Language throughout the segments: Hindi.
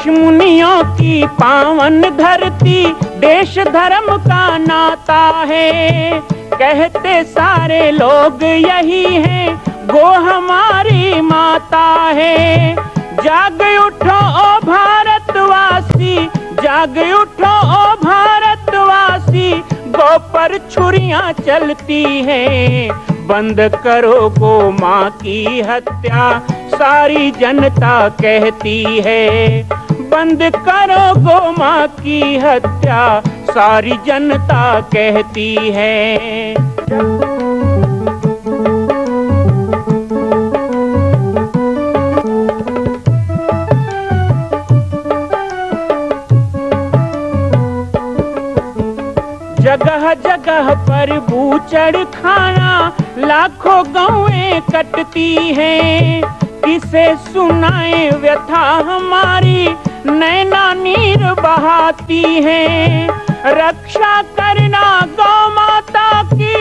ऋषि मुनियों की पावन धरती, देश धर्म का नाता है। कहते सारे लोग यही हैं, गो हमारी माता है। जाग उठो ओ भारतवासी, जाग उठो ओ भारतवासी, गौ पर छुरियां चलती हैं। बंद करो गो माँ की हत्या, सारी जनता कहती है। बंद करो गो माँ की हत्या, सारी जनता कहती है। जगह जगह पर बूचड़ खाना, लाखों गौएं कटती हैं। किसे सुनाए व्यथा हमारी, नैना नीर बहाती हैं। रक्षा करना गौ माता की,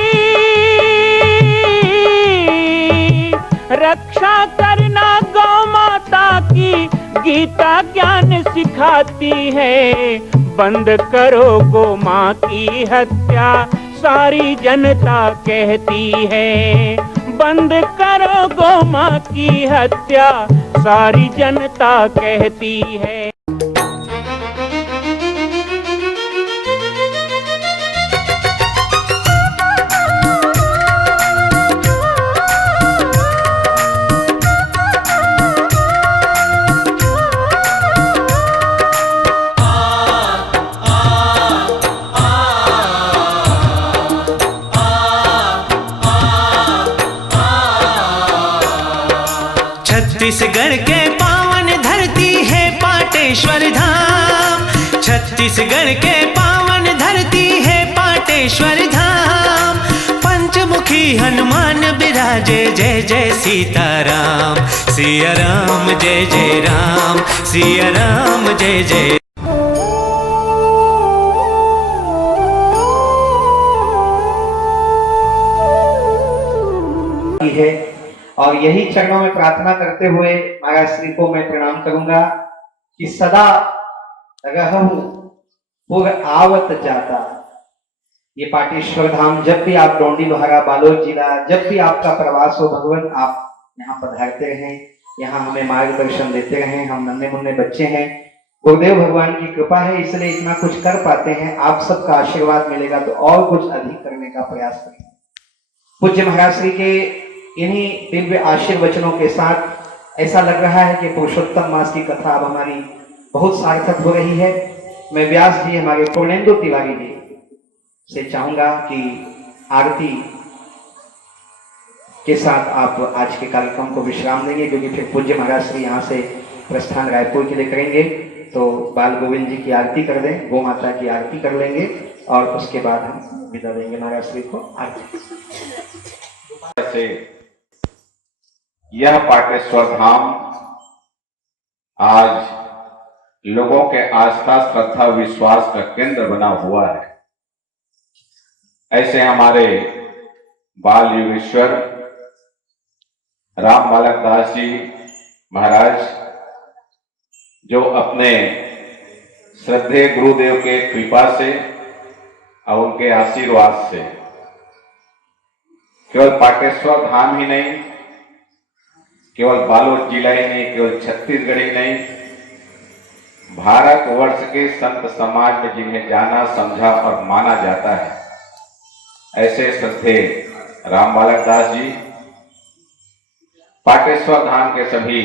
रक्षा करना गौ माता की, गीता ज्ञान सिखाती है। बंद करो गो माँ की हत्या, सारी जनता कहती है। बंद करो गो माँ की हत्या, सारी जनता कहती है। छत्तीसगढ़ के पावन धरती है पाटेश्वर धाम। छत्तीसगढ़ के पावन धरती है पाटेश्वर धाम। पंचमुखी हनुमान बिराजे, जय जय सीताराम। सिया राम जय जय राम, सिया राम जय जय। और यही चरणों में प्रार्थना करते हुए महाराज श्री को मैं प्रणाम करूंगा कि सदा रहु पुर आवत जाता। ये पाटेश्वर धाम जब भी आप डोंडी लोहारा बालोद जिला, जब भी आपका प्रवास हो भगवान, आप यहाँ पधारते रहें, यहाँ हमें मार्गदर्शन देते रहें। हम नन्हे मुन्ने बच्चे हैं, गुरुदेव भगवान की कृपा है इसलिए इतना कुछ कर पाते हैं। आप सबका आशीर्वाद मिलेगा तो और कुछ अधिक करने का प्रयास करें। पूज्य महाराज श्री के इन्हीं दिव्य आशीर्वचनों के साथ ऐसा लग रहा है कि पुरुषोत्तम मास की कथा अब हमारी बहुत सार्थक हो रही है। मैं व्यास जी, हमारे पूर्णेंदु तिवारी जी से चाहूंगा कि आरती के साथ आप आज के कार्यक्रम को विश्राम देंगे, क्योंकि फिर पूज्य महाराज श्री यहाँ से प्रस्थान रायपुर के लिए करेंगे। तो बाल गोविंद जी की आरती कर दें, गौ माता की आरती कर लेंगे और उसके बाद हम विदा देंगे महाराज श्री को। आरती से यह पाटेश्वर धाम आज लोगों के आस्था, श्रद्धा, विश्वास का केंद्र बना हुआ है। ऐसे हमारे बाल योगेश्वर राम बालक दास जी महाराज, जो अपने श्रद्धेय गुरुदेव के कृपा से और उनके आशीर्वाद से केवल पाटेश्वर धाम ही नहीं, केवल बालोद जिला ही नहीं, केवल छत्तीसगढ़ ही नहीं, भारतवर्ष के संत समाज में जिन्हें जाना, समझा और माना जाता है, ऐसे श्रद्धेय राम बालक दास जी, पाटेश्वर धाम के सभी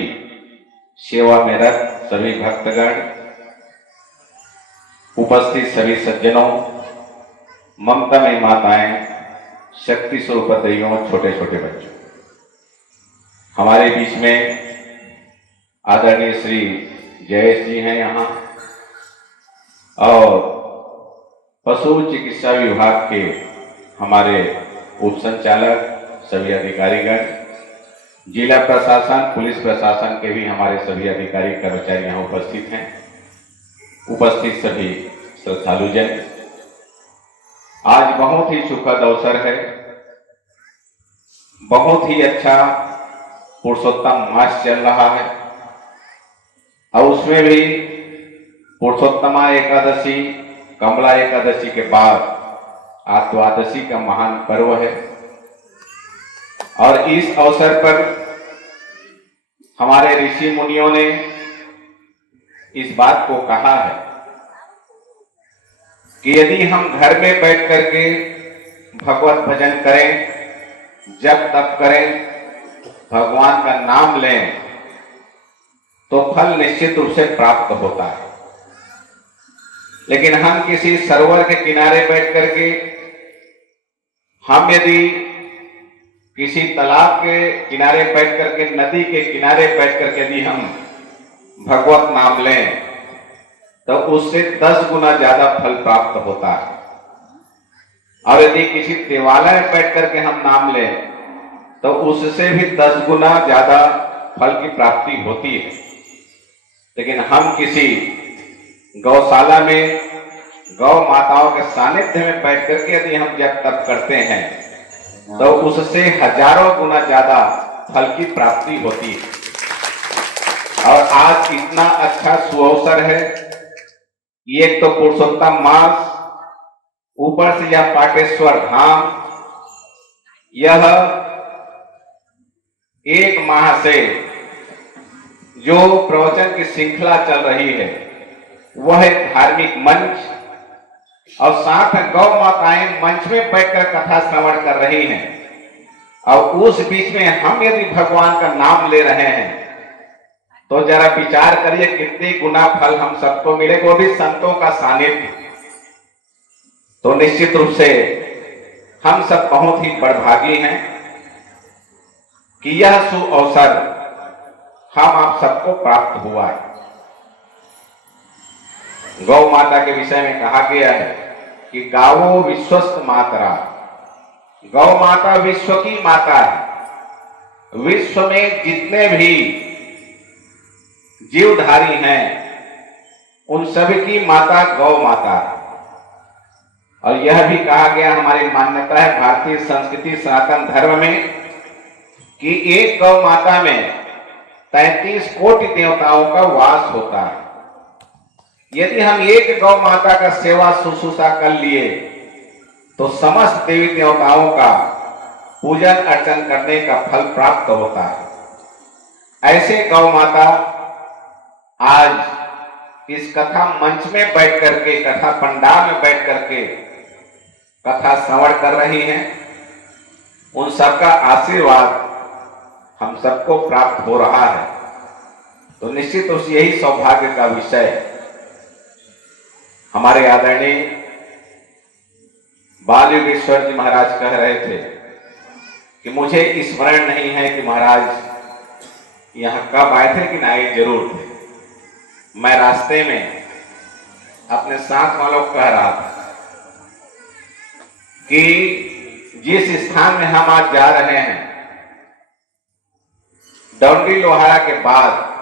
सेवा में रत सभी भक्तगण, उपस्थित सभी सज्जनों, ममतामयी माताएं, शक्ति स्वरूप देवियों, छोटे छोटे बच्चों, हमारे बीच में आदरणीय श्री जयेश जी हैं यहाँ, और पशु चिकित्सा विभाग के हमारे उप संचालक, सभी अधिकारीगण, जिला प्रशासन, पुलिस प्रशासन के भी हमारे सभी अधिकारी कर्मचारी यहाँ उपस्थित हैं। उपस्थित सभी श्रद्धालुजन, आज बहुत ही सुखद अवसर है। बहुत ही अच्छा पुरुषोत्तम मास चल रहा है और उसमें भी पुरुषोत्तमा एकादशी, कमला एकादशी के बाद आज द्वादशी का महान पर्व है और इस अवसर पर हमारे ऋषि मुनियों ने इस बात को कहा है कि यदि हम घर में बैठ करके भगवत भजन करें, जप तप करें, भगवान का नाम लें तो फल निश्चित रूप से प्राप्त होता है। लेकिन हम किसी सरोवर के किनारे बैठ करके, हम यदि किसी तालाब के किनारे बैठ करके, नदी के किनारे बैठ करके यदि हम भगवत नाम लें तो उससे 10 गुना ज्यादा फल प्राप्त होता है। और यदि किसी देवालय में बैठ करके हम नाम लें तो उससे भी 10 गुना ज्यादा फल की प्राप्ति होती है। लेकिन हम किसी गौशाला में गौ माताओं के सानिध्य में बैठ करके यदि हम जब तप करते हैं तो उससे हजारों गुना ज्यादा फल की प्राप्ति होती है। और आज इतना अच्छा सुअवसर है, एक तो पुरुषोत्तम मास, ऊपर से यह पाटेश्वर धाम, यह 1 माह से जो प्रवचन की श्रृंखला चल रही है वह एक धार्मिक मंच और साथ गौ माताएं मंच में बैठकर कथा श्रवण कर रही हैं। और उस बीच में हम यदि भगवान का नाम ले रहे हैं तो जरा विचार करिए कितने गुना फल हम सबको मिले, वो भी संतों का सानिध्य। तो निश्चित रूप से हम सब बहुत ही बड़भागी हैं कि यह सुअवसर हम आप सबको प्राप्त हुआ है। गौ माता के विषय में कहा गया है कि गावो विश्वस्त मातरा, गौ माता विश्व की माता है। विश्व में जितने भी जीवधारी हैं उन सभी की माता गौ माता है। और यह भी कहा गया, हमारी मान्यता है भारतीय संस्कृति सनातन धर्म में, कि एक गौ माता में 33 कोटि देवताओं का वास होता है। यदि हम एक गौ माता का सेवा शुश्रूषा कर लिए तो समस्त देवी देवताओं का पूजन अर्चन करने का फल प्राप्त होता है। ऐसे गौ माता आज इस कथा मंच में बैठ करके, कथा पंडाल में बैठ करके कथा श्रवण कर रही हैं। उन सबका आशीर्वाद हम सबको प्राप्त हो रहा है। तो निश्चित रूप से यही सौभाग्य का विषय है। हमारे आदरणीय बाल योगेश्वर जी महाराज कह रहे थे कि मुझे स्मरण नहीं है कि महाराज यहाँ कब आए थे, लेकिन आए जरूर थे। मैं रास्ते में अपने साथ वालों को कह रहा था कि जिस स्थान में हम आज जा रहे हैं, डौंडी लोहारा के बाद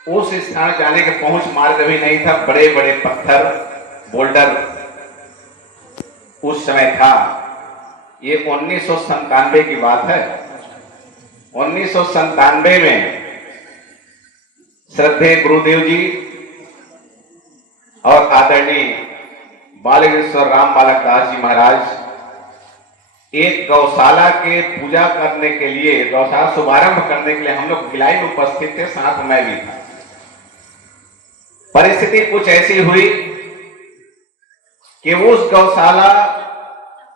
उस स्थान जाने के पहुंच मार्ग भी नहीं था। बड़े बड़े पत्थर, बोल्डर उस समय था। ये 1997 की बात है। 1997 में श्रद्धेय गुरुदेव जी और आदरणीय बालकेश्वर राम बालक दास जी महाराज एक गौशाला के पूजा करने के लिए, गौशाला शुभारंभ करने के लिए हम लोग भिलाई में उपस्थित थे, साथ मैं भी था। परिस्थिति कुछ ऐसी हुई कि उस गौशाला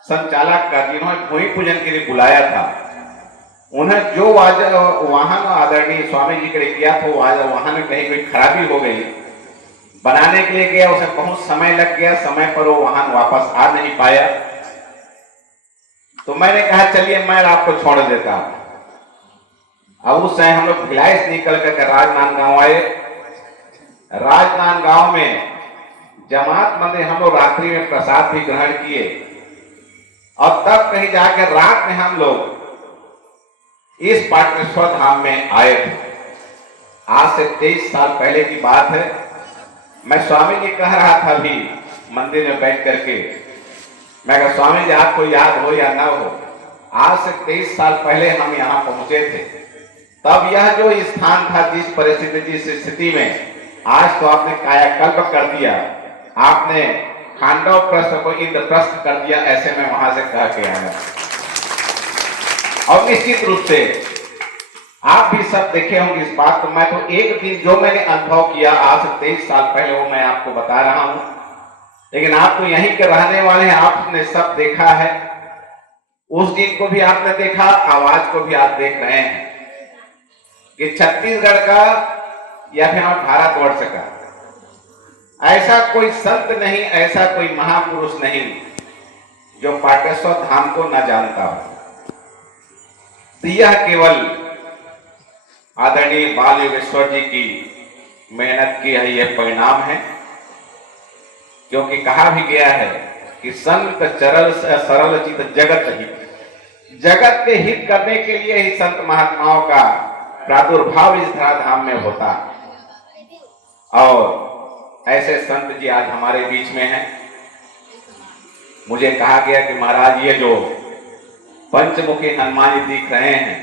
संचालक का, जिन्होंने भूमि पूजन के लिए बुलाया था, उन्हें जो वाहन आदरणीय स्वामी जी के लिए किया था, वाहन में कहीं कोई खराबी हो गई, बनाने के लिए गया, उसे बहुत समय लग गया, समय पर वो वाहन वापस आ नहीं पाया। तो मैंने कहा चलिए मैं आपको छोड़ देता हूं। अब उस समय हम लोग भिलाई से निकल करके राजनांदगांव आए। राजनांदगांव में जमात मंदिर हम लोग रात्रि में प्रसाद भी ग्रहण किए और तब कहीं जाकर रात में हम लोग इस पाटेश्वर धाम में आए थे। आज से 23 साल पहले की बात है। मैं स्वामी जी कह रहा था अभी मंदिर में बैठ करके, मैं कहा स्वामी जी आपको याद हो या ना हो, आज से 23 साल पहले हम यहाँ पहुंचे थे। तब यह जो स्थान था, जिस परिस्थिति, जिस स्थिति में आज तो आपने कायाकल्प कर दिया, आपने खांडव प्रस्थ को इंद्रप्रस्थ कर दिया, ऐसे में वहां से कह के आया। और निश्चित रूप से आप भी सब देखे होंगे इस बात को। मैं तो एक दिन जो मैंने अनुभव किया आज से 23 साल पहले, वो मैं आपको बता रहा हूं, लेकिन आप तो यहीं के रहने वाले हैं, आपने सब देखा है। उस दिन को भी आपने देखा, आवाज को भी आप देख रहे हैं कि छत्तीसगढ़ का या फिर भारतवर्ष का ऐसा कोई संत नहीं, ऐसा कोई महापुरुष नहीं जो पाटेश्वर धाम को न जानता हो। तो यह केवल आदरणीय बाल योगेश्वर जी की मेहनत की यह परिणाम है, क्योंकि कहा भी गया है कि संत चरल सरल चित जगत हित, जगत के हित करने के लिए ही संत महात्माओं का प्रादुर्भाव इस धराधाम में होता। और ऐसे संत जी आज हमारे बीच में हैं। मुझे कहा गया कि महाराज ये जो पंचमुखी हनुमान जी दिख रहे हैं,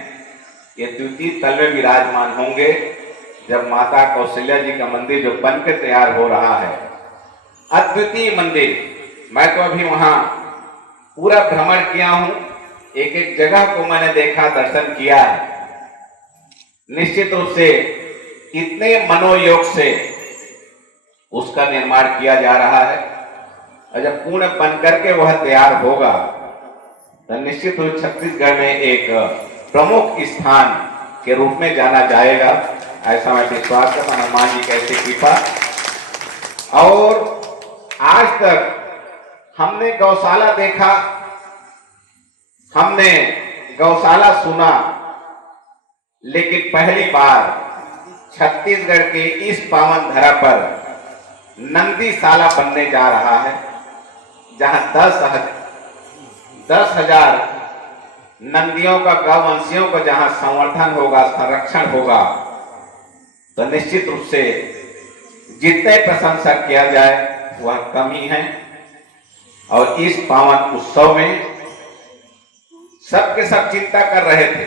ये द्वितीय तल में विराजमान होंगे जब माता कौशल्या जी का मंदिर जो बन के तैयार हो रहा है, अद्वितीय मंदिर। मैं तो अभी वहां पूरा भ्रमण किया हूं, एक एक जगह को मैंने देखा, दर्शन किया है। निश्चित रूप से इतने मनोयोग से उसका निर्माण किया जा रहा है, और जब पूर्ण बन करके वह तैयार होगा तो निश्चित रूप छत्तीसगढ़ में एक प्रमुख स्थान के रूप में जाना जाएगा, ऐसा मैं विश्वास करता हूं। हनुमान जी कैसे कृपा। और आज तक हमने गौशाला देखा, हमने गौशाला सुना, लेकिन पहली बार छत्तीसगढ़ के इस पावन धरा पर नंदीशाला बनने जा रहा है, जहां 10,000 नंदियों का, गौवंशियों का जहां संवर्धन होगा, संरक्षण होगा, तो निश्चित रूप से जितने प्रशंसा किया जाए वह कम ही है। और इस पावन उत्सव में सबके सब चिंता कर रहे थे,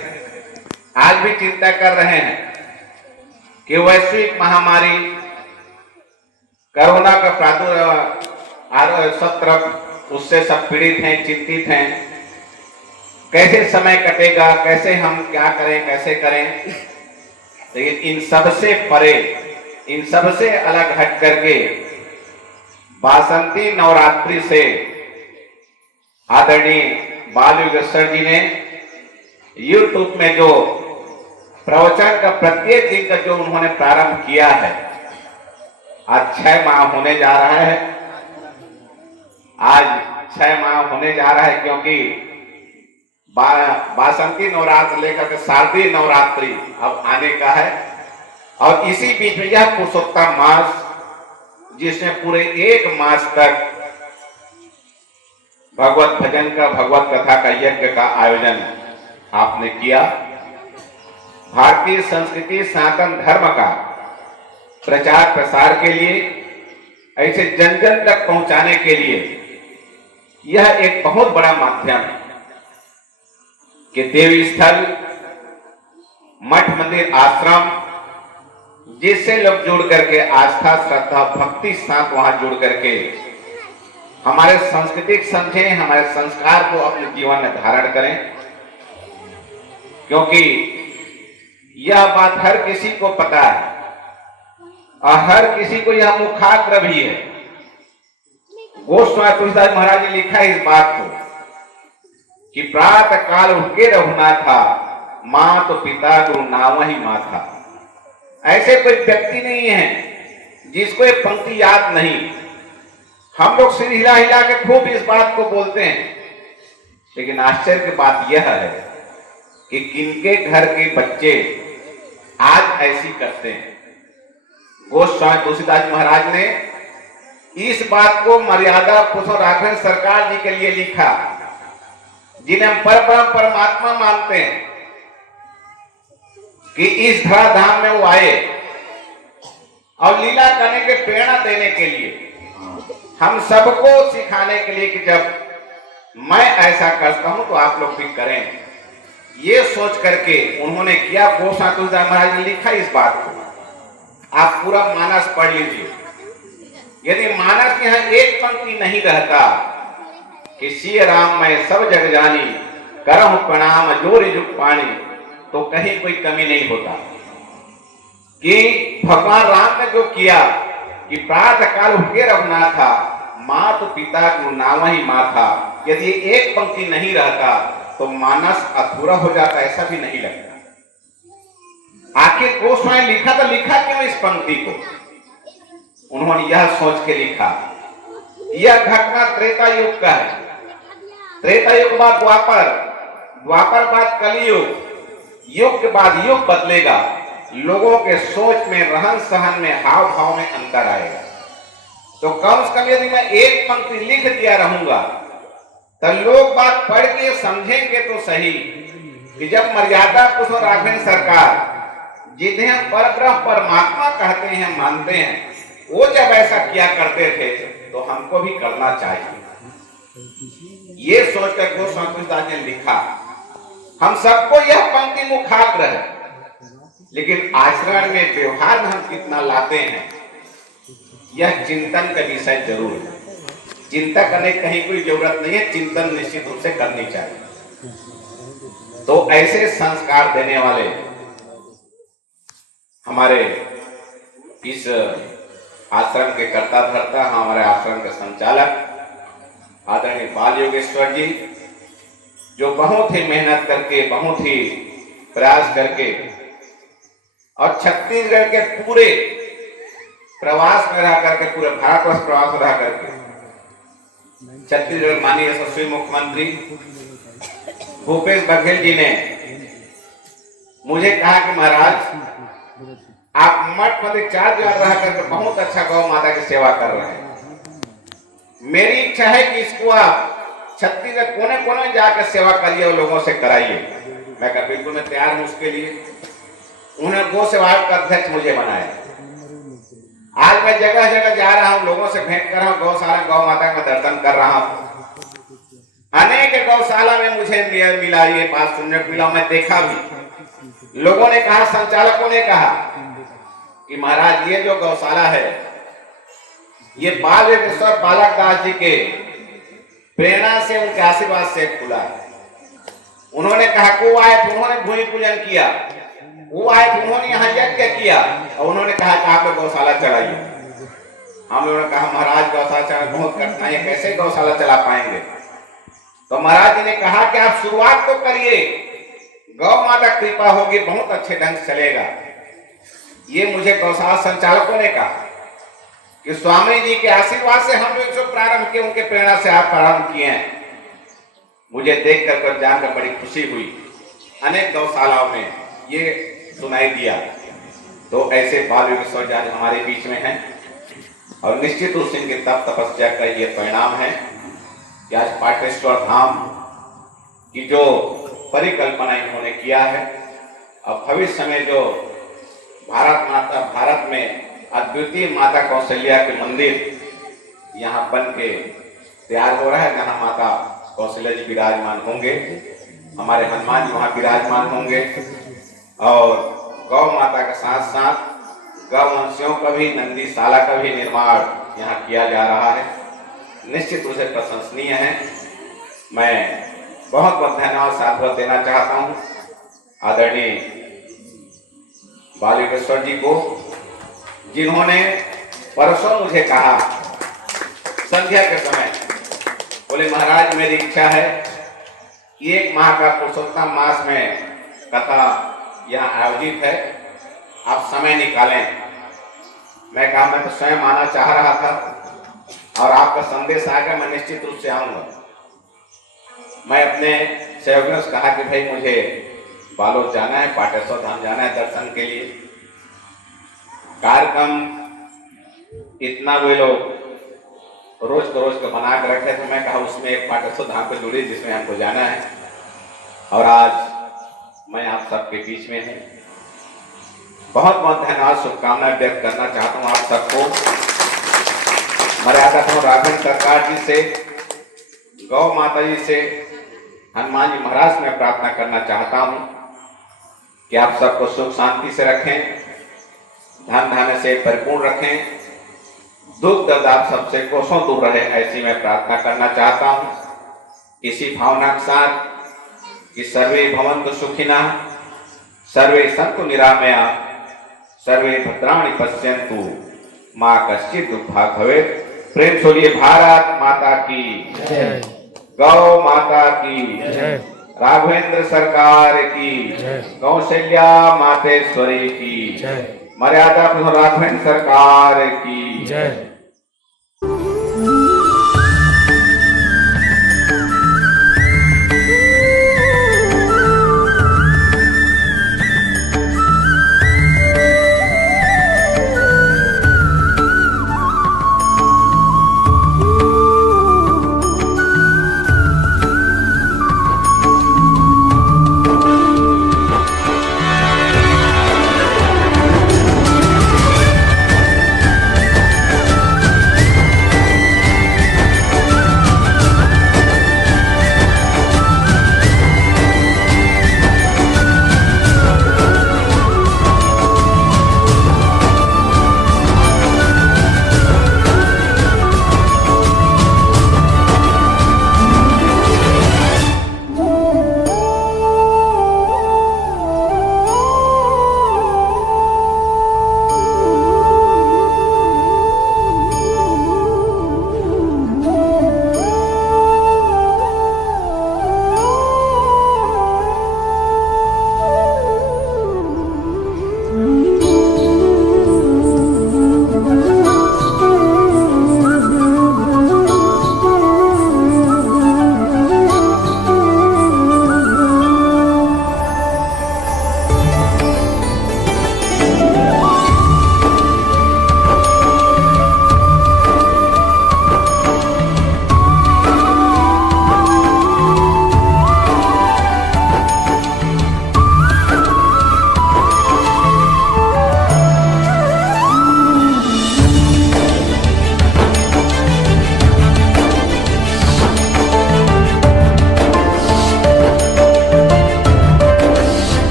आज भी चिंता कर रहे हैं कि वैश्विक महामारी कोरोना का प्रादुर्भाव, सब तरफ उससे सब पीड़ित हैं, चिंतित हैं, कैसे समय कटेगा, कैसे हम क्या करें, कैसे करें। लेकिन इन सबसे परे, इन सबसे अलग हट करके बासंती नवरात्रि से आदरणीय बाल योगेश्वर जी ने यूट्यूब में जो प्रवचन का प्रत्येक दिन का जो उन्होंने प्रारंभ किया है, आज 6 माह होने जा रहा है। आज 6 माह होने जा रहा है, क्योंकि बासंती नवरात्र लेकर के शारदीय नवरात्रि अब आने का है। और इसी बीच में यह पुरुषोत्तम मास, जिसमें पूरे 1 मास तक भगवत भजन का, भगवत कथा का, यज्ञ का आयोजन आपने किया। भारतीय संस्कृति, सनातन धर्म का प्रचार प्रसार के लिए, ऐसे जन जन तक पहुंचाने के लिए यह एक बहुत बड़ा माध्यम है कि देवी स्थल, मठ, मंदिर, आश्रम, जिससे लोग जुड़ करके आस्था, श्रद्धा, भक्ति साथ वहां जुड़ करके हमारे संस्कृति समझें, हमारे संस्कार को अपने जीवन में धारण करें। क्योंकि यह बात हर किसी को पता है और हर किसी को यह मुखाग्र भी है। गोस्वामी तुलसीदास महाराज ने लिखा इस बात को कि प्रातः काल उठके रहुना था, मां तो पिता गुरु नाम ही मां था। ऐसे कोई व्यक्ति नहीं है जिसको ये पंक्ति याद नहीं। हम लोग सिर हिला हिला के खूब इस बात को बोलते हैं, लेकिन आश्चर्य की बात यह है कि किनके घर के बच्चे आज ऐसी करते हैं। गोस्वामी तुलसीदास महाराज ने इस बात को मर्यादा पुरुषों राघवेंद्र सरकार जी के लिए लिखा, जिन्हें हम परमात्मा मानते हैं, कि इस धराधाम में वो आए और लीला करने के प्रेरणा देने के लिए, हम सबको सिखाने के लिए कि जब मैं ऐसा करता हूं तो आप लोग भी करें। ये सोच करके उन्होंने किया। गोस्वामी तुलसीदास महाराज ने लिखा इस बात को। आप पूरा मानस पढ़ लीजिए। यदि मानस यहाँ एक पंक्ति नहीं रहता कि सिय राम मैं सब जग जानी करहु प्रणाम जोर जुग पानी, तो कहीं कोई कमी नहीं होता। कि भगवान राम ने जो किया कि प्रातः काल उठे रघुनाथा मात पिता गुरु नावहि माथा, यदि एक पंक्ति नहीं रहता तो मानस अधूरा हो जाता, ऐसा भी नहीं लगता। आखिर गोस्वामी लिखा तो लिखा क्यों इस पंक्ति को? उन्होंने यह सोच के लिखा, यह घटना त्रेता युग का है। त्रेता युग बाद द्वापर, द्वापर बाद कलयुग, युग के बाद युग बदलेगा। लोगों के सोच में, रहन सहन में, हाव भाव में अंतर आएगा। तो कम से कम यदि मैं एक पंक्ति लिख दिया रहूंगा तो लोग बात पढ़ के समझेंगे तो सही कि जब मर्यादा पुरुष राघवेंद्र सरकार जिन्हें हम परब्रह्म परमात्मा कहते हैं, मानते हैं, वो जब ऐसा किया करते थे तो हमको भी करना चाहिए। ये सोचकर गोस्वामी तुलसीदास ने लिखा। हम सबको यह पंक्ति मुखाग्र है, लेकिन आचरण में, व्यवहार में हम कितना लाते हैं, यह चिंतन का विषय जरूर है। चिंता करने की कहीं कोई जरूरत नहीं है, चिंतन निश्चित रूप से करनी चाहिए। तो ऐसे संस्कार देने वाले हमारे इस आश्रम के कर्ता धर्ता, हमारे आश्रम के संचालक आदरणीय बाल योगेश्वर जी, जो बहुत ही मेहनत करके, बहुत ही प्रयास करके और छत्तीसगढ़ के पूरे प्रवास में रह करके, पूरे भारतवर्ष प्रवास में रह करके, छत्तीसगढ़ माननीय यशस्वी मुख्यमंत्री भूपेश बघेल जी ने मुझे कहा कि महाराज आप मठ में 4 दिन रह करके बहुत अच्छा गौ माता की सेवा कर रहे हैं। मेरी इच्छा है कि इसको आप छत्तीसगढ़ कोने कोने में जाकर सेवा करिए और लोगों से कराइए। मैं कहा बिल्कुल मैं तैयार हूं उसके लिए। उन्होंने गौ सेवा आयोग का अध्यक्ष मुझे बनाया। आज मैं जगह जगह जा रहा हूं, लोगों से भेंट कर रहा हूं, गौशाला गौ माता का दर्शन कर रहा हूं। अनेक गौशाला में मुझे मिला, ये बात सुनने को मिला, मैं देखा भी। लोगों ने कहा, संचालकों ने कहा कि महाराज ये जो गौशाला है ये बाल योगेश्वर बालक दास जी के प्रेरणा से, उनके आशीर्वाद से खुला है। उन्होंने कहा को आए तो उन्होंने भूमि पूजन किया, वो आए तो उन्होंने यहाँ यज्ञ किया और उन्होंने कहा कि आप लोग गौशाला चलाइए। हम लोगों ने कहा महाराज गौशाला चलाना बहुत कठिनाई है, कैसे गौशाला चला पाएंगे? तो महाराज जी ने कहा कि आप शुरुआत तो करिए, गौ माता कृपा होगी, बहुत अच्छे ढंग से चलेगा। ये मुझे गौशाला संचालकों ने कहा कि स्वामी जी के आशीर्वाद से हम लोग जो प्रारंभ किए, उनके प्रेरणा से आप प्रारंभ किए हैं। मुझे देख कर जानकर बड़ी खुशी हुई। अनेक गौशालाओं में ये सुनाई दिया। तो ऐसे बाल योगेश्वर जी हमारे बीच में हैं और निश्चित रूप से इनके तप तपस्या का ये परिणाम है कि आज पाटेश्वर धाम की जो परिकल्पना इन्होंने किया है और भविष्य में जो भारत में अद्वितीय माता कौशल्या के मंदिर यहाँ बन के तैयार हो रहा है, जहाँ माता कौशल्या जी विराजमान होंगे, हमारे हनुमान जी वहाँ विराजमान होंगे और गौ माता के साथ साथ गौवंशियों का भी, नंदीशाला का भी निर्माण यहाँ किया जा रहा है। निश्चित रूप से प्रशंसनीय है। मैं बहुत बहुत धन्यवाद साधुवाद देना चाहता हूँ आदरणीय बाल योगेश्वर जी को, जिन्होंने परसों मुझे कहा संध्या के समय, बोले महाराज मेरी इच्छा है कि 1 माह का पुरुषोत्तम मास में कथा यहाँ आयोजित है, आप समय निकालें। मैं कहा मैं तो स्वयं आना चाह रहा था और आपका संदेश आ गया, मैं निश्चित रूप से आऊंगा। मैं अपने सहयोगियों से कहा कि भाई मुझे बालोद जाना है, पाटेश्वर धाम जाना है दर्शन के लिए। कार्यक्रम इतना वे लोग रोज का बना कर रखे, तो मैं कहा उसमें एक पाटेश्वर धाम को जुड़ी जिसमें हमको जाना है। और आज मैं आप सबके बीच में हूँ। बहुत बहुत धन्यवाद, शुभकामनाएं व्यक्त करना चाहता हूँ आप सबको। मर्यादा राघवेंद्र सरकार जी से, गौ माता जी से, हनुमान जी महाराज में प्रार्थना करना चाहता हूँ कि आप सबको सुख शांति से रखें, धन धान्य से परिपूर्ण रखें, दुख दर्द सबसे कोसों दूर रहे, ऐसी मैं प्रार्थना करना चाहता हूँ। इसी भावना के साथ कि सर्वे भवन्तु सुखिनः, सर्वे सन्तु निरामया, सर्वे भद्राणि पश्यन्तु, माँ कश्चित् दुःखभाग् भवेत्। प्रेम से बोलिए भारत माता की जय, गौ माता की जय, राघवेंद्र सरकार की जय, कौशल्या मातेश्वरी की जय, मर्यादा पुरुष राघवेंद्र सरकार की जय।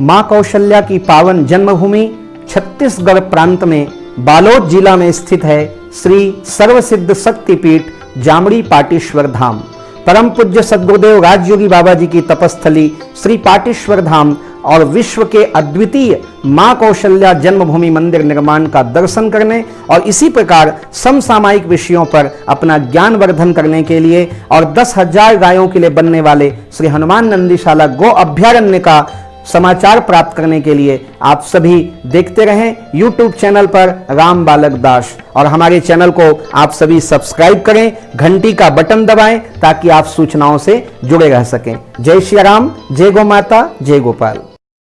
मां कौशल्या की पावन जन्मभूमि छत्तीसगढ़ प्रांत में बालोद जिला में स्थित है श्री सर्वसिद्ध शक्तिपीठ जामड़ी पाटेश्वर धाम। परम पूज्य सद्गुरुदेव राजयोगी बाबा जी की तपस्थली श्री पाटेश्वर धाम और विश्व के अद्वितीय मां कौशल्या जन्मभूमि मंदिर निर्माण का दर्शन करने और इसी प्रकार समसामयिक विषयों पर अपना ज्ञान वर्धन करने के लिए और 10,000 गायों के लिए बनने वाले श्री हनुमान नंदीशाला गो अभ्यारण्य का समाचार प्राप्त करने के लिए आप सभी देखते रहें YouTube चैनल पर राम बालक दास, और हमारे चैनल को आप सभी सब्सक्राइब करें, घंटी का बटन दबाएं ताकि आप सूचनाओं से जुड़े रह सकें। जय श्री राम, जय गौ माता, जय गोपाल।